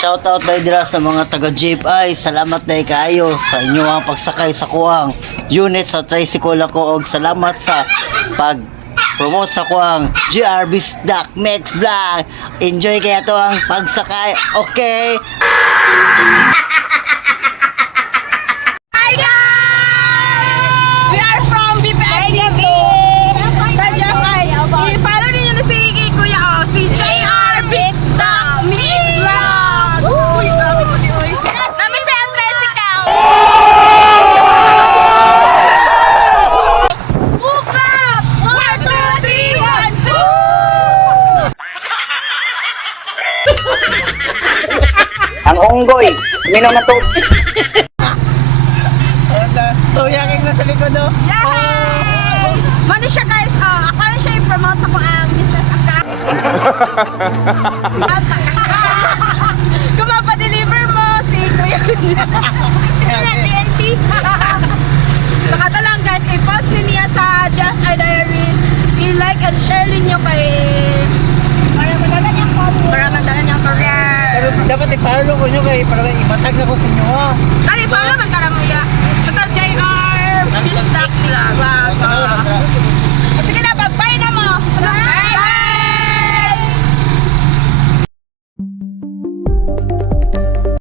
Shoutout tayo dira sa mga taga JFI. Salamat na kayo sa inyong pagsakay sa kuwang unit sa tricycle ako, og salamat sa pag promote sa kuwang GRB Stock Mix Vlog. Enjoy kaya to ang pagsakay. Okay. Hi guys! We are from BPM TV sa Japay. I-follow ninyo na si Kuya si JR Big Stock Mix Vlog. Uy, grabe ko di uy. Nami sa Mexical. Bukrap! 1, 2, 3, 1, 2! Ang unggoy, minum na to. So yaking na sa likod no. Yay! Mano siya guys, ako na siya i-promote sa kong business account. Kung mapadeliver mo si Kuya na GNT. So kata lang guys, i-post niya sa Just I Diaries. I-like and share ninyo kay para madala niyang career. Pero dapat i-follow ko nyo kay para imatag na ko sa inyo ha. Dali, follow man ka lang mo ya. Total JR, Business Vlog.